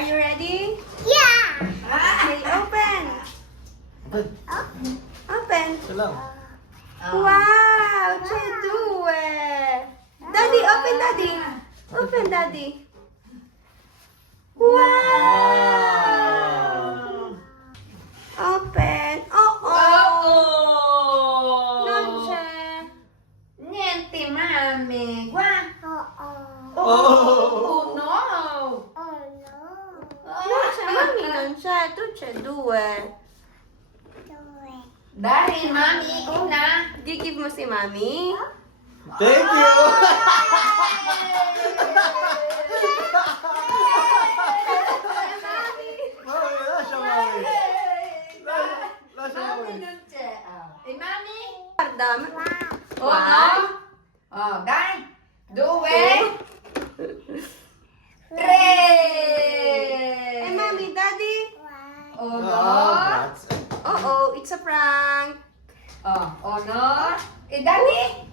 Are you ready? Yeah. Okay, open. Open. Ito lang. Wow, c'è due. Daddy, open daddy. Open daddy. Wow. Open. Non c'è. Niente, mami. Guarda. Oh. No. Non c'è, mami non c'è, tu c'è due. Dai, mami, una. Give mo si mami. Thank you! Mami, lascia mami. Lascia Mami mami. non c'è. E mami? Guarda. Oh, no. Oh, dai. 2, 3. E mami, daddy? Oh, Oh, no. grazie. Oh, it's a prank. Oh, no. E daddy?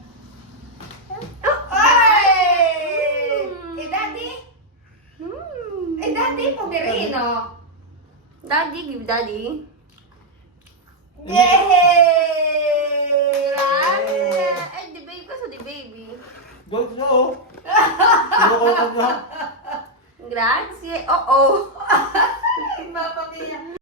Oh, Ay! E daddy? Hmm. E daddy, poverino. Daddy, give daddy. Yay! Grazie. Di baby, questo di baby. Don't know. Sino ko na? Grazie. Oh. Mamma mia.